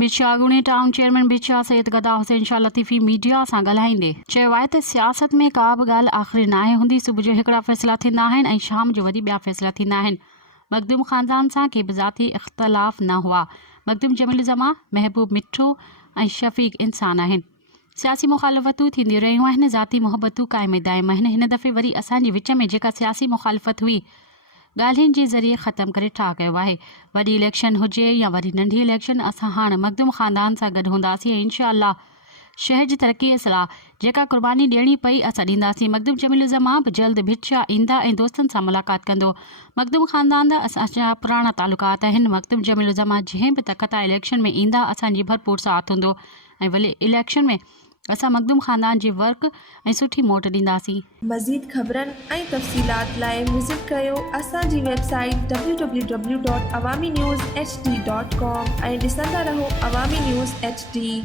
बिछागुणे town chairman बिछा सैयद गदा हुसैन शाह लतीफ़ी मीडिया सां ॻाल्हाईंदे चयो आहे त सियासत में का बि ॻाल्हि आख़िरी नाहे हूंदी। सुबुह जो हिकिड़ा फ़ैसिला थींदा आहिनि ऐं शाम जो वरी ॿिया फ़ैसिला थींदा आहिनि। मखदूम ख़ानदान सां के बि ज़ाती इख़्तिलाफ़ न हुआ। मखदूम जमील ज़मा महबूब मिठो ऐं शफ़ीक इंसान आहिनि। सियासी मुखालफ़तूं थींदियूं रहियूं आहिनि, ज़ाती मुहबतूं क़ाइम दाइम आहिनि। हिन दफ़े वरी असांजे विच में जेका सियासी मुखालफ़त हुई ॻाल्हियुनि जे ज़रिए ख़तमु करे ठा कयो आहे। वॾी इलेक्शन हुजे या वरी नंढी इलेक्शन, असां हाणे मखदूम ख़ानदान सां गॾु हूंदासीं ऐं इंशाअल्लाह शहर जी तरक़ीअ लाइ जेका क़ुर्बानी ॾियणी पई असां ॾींदासीं। मखदूम जमील ज़मा बि जल्द भिक्षा ईंदा ऐं दोस्तनि सां मुलाक़ात कंदो। मखदूम ख़ानदान जा असांजा पुराणा तालुकात आहिनि। मखदूम जमील ज़मा जंहिं बि तख़ता इलेक्शन में ईंदा असांजी भरपूर साथ हूंदो ऐं वरी इलेक्शन में असां मखदूम ख़ानदान जे वर्क ऐं सुठी मोट ॾींदासीं। मज़ीद ख़बरनि ऐं तफ़सीलात लाइ विज़िट कयो असांजी वेबसाइट www.awamiNewsHD.com ऐं ॾिसंदा रहो अवामी न्यूज़ HD।